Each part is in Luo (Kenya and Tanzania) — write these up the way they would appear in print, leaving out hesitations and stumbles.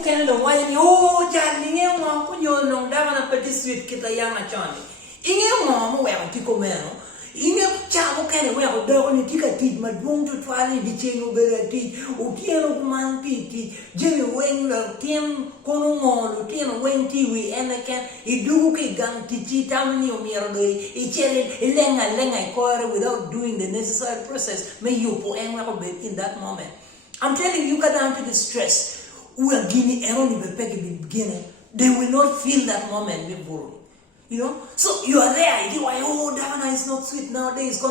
Canada, why you Charlie, one put your long down a pretty sweet kit a young Johnny. In your mom, well, Tico Mano. In your child, can well, there on a ticket teeth, my room to try the chain of better teeth, or Tiano man teeth, Jimmy Wayne, Tim Conomon, Tim Wayne TV, and I can, he do gun teach Tammy or Miro, he tell it, a lenga, quarter without doing the necessary process. May you put in that moment. I'm telling you, got down to the stress. We are guinea and only the beginning. They will not feel that moment before. You know? So you are there, you are, oh, Davana is not sweet nowadays.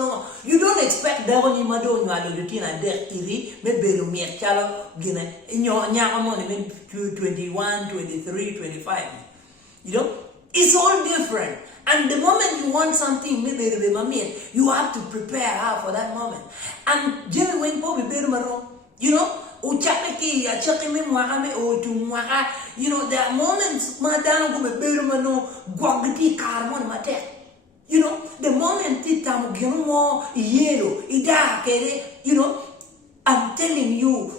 You don't expect Davani Madon, you are the routine and there, maybe me a chala, Guinea, in your Nyamon, maybe 21, 23, 25. You know? It's all different. And the moment you want something, maybe you have to prepare her for that moment. And Jenny went for the you know, you know, there are moments, you know, the moment you know, I'm telling you,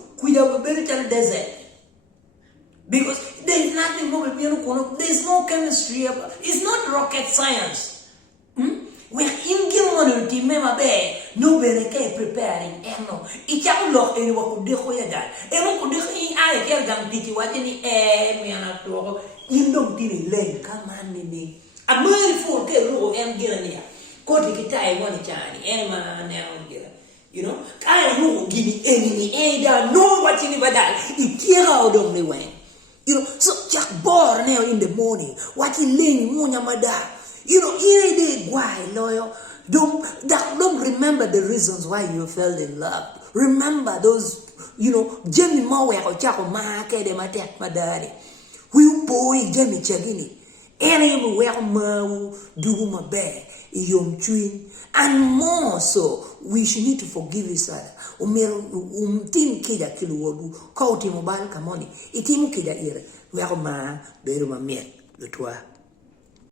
desert. Because there's nothing more, there's no chemistry, it's not rocket science. We're in community, nobody can preparing. It's a lot in what could do that. And what could do I can't teach what any air, you don't get lane, come on, me. A million for Kero and Gilania. Kotikitai, one Chani, and man, you know, I don't give me enemy, and no what's in that. It tear out of the way. You know, so Jack born now in the morning, watching Lane, Munyamada. You know, why loyal? Don't remember the reasons why you fell in love. Remember those, you know, Jamie Mowe or Chaco Market, the Matek Madari. We boy Jamie Chagini. Any where Mau do my bear, Yom Twin, and more so, we should need to forgive each other. Tim Kida Kiluodu, call Tim Mobile Kamoni, Itim Kida Ire, where ma, Beruma Miet, the tour.